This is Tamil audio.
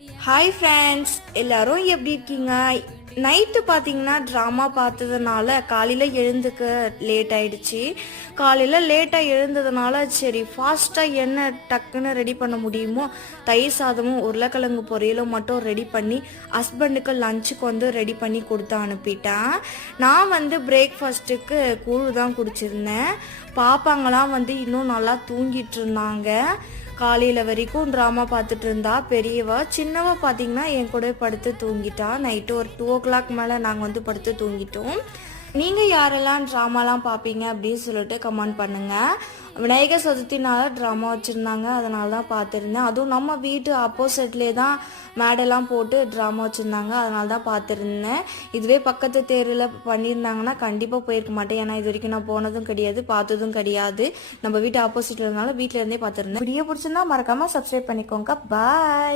ஹாய் ஃப்ரெண்ட்ஸ், எல்லாரும் எப்படி இருக்கீங்க? நைட்டு பார்த்தீங்கன்னா ட்ராமா பார்த்ததுனால காலையில் எழுந்துக்க லேட் ஆயிடுச்சு. காலையில் லேட்டாக எழுந்ததுனால சரி ஃபாஸ்ட்டாக என்ன டக்குன்னு ரெடி பண்ண முடியுமோ தயிர் சாதமும் உருளைக்கிழங்கு பொரியலும் மட்டும் ரெடி பண்ணி ஹஸ்பண்டுக்கு லஞ்சுக்கு வந்து ரெடி பண்ணி கொடுத்து அனுப்பிட்டேன். நான் வந்து பிரேக்ஃபாஸ்ட்டுக்கு கூழ் தான் குடிச்சிருந்தேன். பாப்பாங்களாம் வந்து இன்னும் நல்லா தூங்கிட்டு இருந்தாங்க. காலையில் வரைக்கும் ட்ராமா பார்த்துட்டு இருந்தா பெரியவா. சின்னவா பார்த்தீங்கன்னா என் கூட படுத்து தூங்கிட்டா. நைட்டு ஒரு 2 o'clock மேலே நாங்கள் வந்து படுத்து தூங்கிட்டோம். நீங்கள் யாரெல்லாம் ட்ராமாலாம் பார்ப்பீங்க அப்படின்னு சொல்லிட்டு கமெண்ட் பண்ணுங்கள். விநாயகர் சதுர்த்தினால ட்ராமா வச்சுருந்தாங்க, அதனால தான் பார்த்துருந்தேன். அதுவும் நம்ம வீட்டு ஆப்போசிட்லேயே தான் மேடெல்லாம் போட்டு ட்ராமா வச்சுருந்தாங்க, அதனால தான் பார்த்துருந்தேன். இதுவே பக்கத்து தெருவில் பண்ணியிருந்தாங்கன்னா கண்டிப்பாக போயிருக்க மாட்டேன். ஏன்னா இது வரைக்கும் நான் போனதும் கிடையாது, பார்த்ததும் கிடையாது. நம்ம வீட்டு ஆப்போசிட்ல இருந்தாலும் வீட்டில் இருந்தே பார்த்துருந்தேன். வீடியோ பிடிச்சிருந்தா மறக்காமல் சப்ஸ்கிரைப் பண்ணிக்கோங்க. பாய்.